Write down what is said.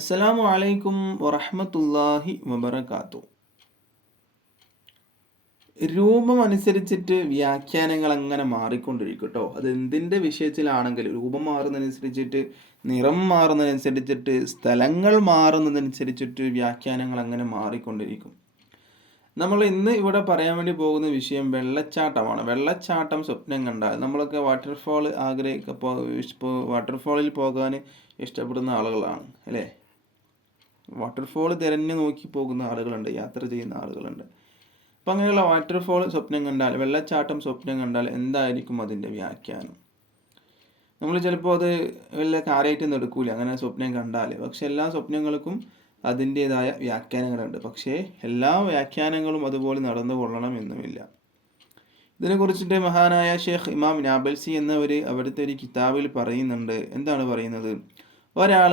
അസ്സലാമു അലൈക്കും വറഹ്മത്തുള്ളാഹി വബറകാതുഹു. രൂപം അനുസരിച്ചിട്ട് വ്യാഖ്യാനങ്ങൾ അങ്ങനെ മാറിക്കൊണ്ടിരിക്കും കേട്ടോ. അത് എന്തിൻ്റെ വിഷയത്തിലാണെങ്കിലും രൂപം മാറുന്നതനുസരിച്ചിട്ട്, നിറം മാറുന്നതനുസരിച്ചിട്ട്, സ്ഥലങ്ങൾ മാറുന്നതനുസരിച്ചിട്ട് വ്യാഖ്യാനങ്ങൾ അങ്ങനെ മാറിക്കൊണ്ടിരിക്കും. നമ്മൾ ഇന്ന് ഇവിടെ പറയാൻ വേണ്ടി പോകുന്ന വിഷയം വെള്ളച്ചാട്ടമാണ്. വെള്ളച്ചാട്ടം സ്വപ്നം കണ്ടാൽ നമ്മളൊക്കെ വാട്ടർഫാൾ ഇപ്പോൾ വാട്ടർഫാളിൽ പോകാൻ ഇഷ്ടപ്പെടുന്ന ആളുകളാണ് അല്ലേ? വാട്ടർഫോൾ തിരഞ്ഞു നോക്കി പോകുന്ന ആളുകളുണ്ട്, യാത്ര ചെയ്യുന്ന ആളുകളുണ്ട്. അപ്പം അങ്ങനെയുള്ള വാട്ടർഫോൾ സ്വപ്നം കണ്ടാൽ, വെള്ളച്ചാട്ടം സ്വപ്നം കണ്ടാൽ എന്തായിരിക്കും അതിൻ്റെ വ്യാഖ്യാനം? നമ്മൾ ചിലപ്പോൾ അത് വല്ല കാര്യമായിട്ടൊന്നും എടുക്കൂല അങ്ങനെ സ്വപ്നം കണ്ടാൽ. പക്ഷെ എല്ലാ സ്വപ്നങ്ങൾക്കും അതിൻ്റേതായ വ്യാഖ്യാനങ്ങളുണ്ട്. പക്ഷേ എല്ലാ വ്യാഖ്യാനങ്ങളും അതുപോലെ നടന്നു കൊള്ളണം എന്നുമില്ല. ഇതിനെക്കുറിച്ചിട്ട് മഹാനായ ഷേഖ് ഇമാം നാബൽസി എന്നവർ അവിടുത്തെ ഒരു കിതാബിൽ പറയുന്നുണ്ട്. എന്താണ് പറയുന്നത്? ഒരാൾ